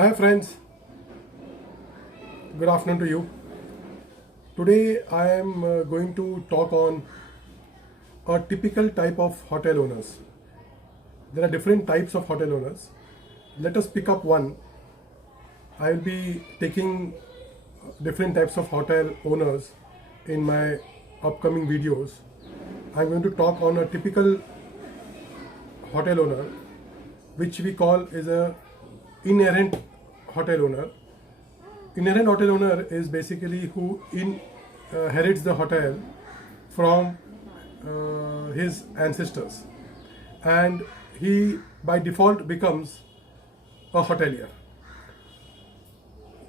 Hi friends, good afternoon to you. Today I am going to talk on a typical type of hotel owners. There are different types of hotel owners. Let us pick up one. I will be taking different types of hotel owners in my upcoming videos. I'm going to talk on a typical hotel owner, which we call is a inherent hotel owner. Inherent hotel owner is basically who inherits the hotel from his ancestors, and he by default becomes a hotelier.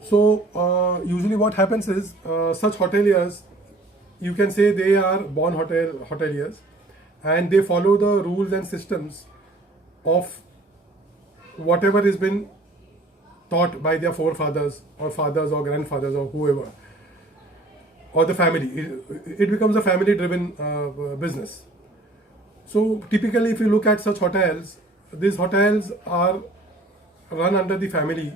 So usually what happens is such hoteliers, you can say they are born hoteliers, and they follow the rules and systems of whatever has been taught by their forefathers or fathers or grandfathers or whoever, or the family. It becomes a family driven business. So typically if you look at such hotels, these hotels are run under the family.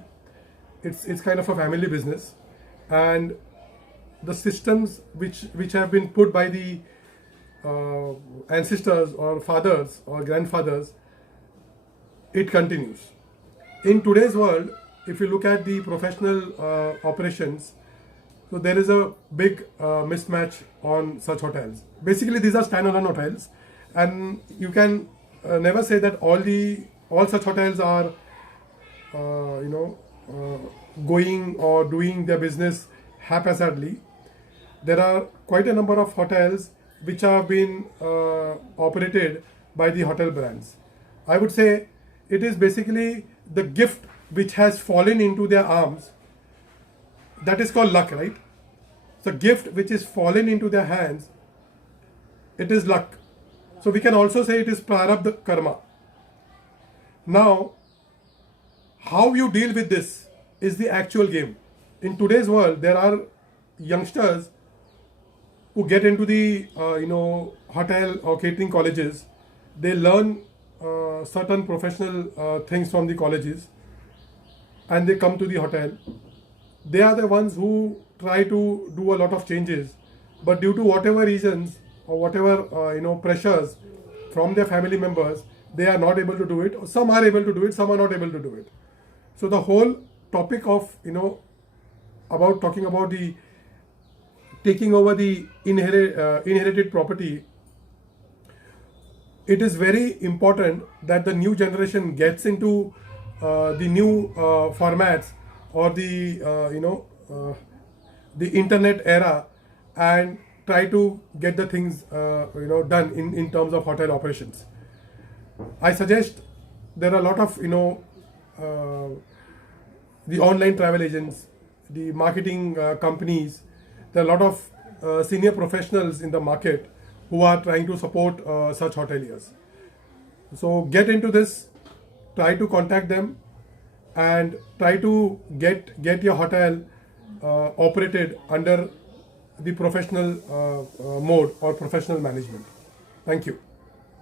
It's kind of a family business, and the systems which have been put by the ancestors or fathers or grandfathers, it continues. In today's world, if you look at the professional operations, so there is a big mismatch on such hotels. Basically, these are standalone hotels, and you can never say that all such hotels are going or doing their business haphazardly. There are quite a number of hotels which have been operated by the hotel brands. I would say it is basically the gift which has fallen into their arms. That is called luck, right? So gift which is fallen into their hands, it is luck. So we can also say it is prarabdha karma. Now, how you deal with this is the actual game. In today's world, there are youngsters who get into the hotel or catering colleges. They learn certain professional things from the colleges, and they come to the hotel. They are the ones who try to do a lot of changes, but due to whatever reasons or whatever pressures from their family members, they are not able to do it. Some are able to do it, some are not able to do it. So the whole topic of about talking about the taking over the inherited property, it is very important that the new generation gets into the new formats or the internet era, and try to get the things done in terms of hotel operations. I suggest there are a lot of the online travel agents, the marketing companies. There are a lot of senior professionals in the market who are trying to support such hoteliers. So get into this, try to contact them, and try to get your hotel operated under the professional mode or professional management. Thank you.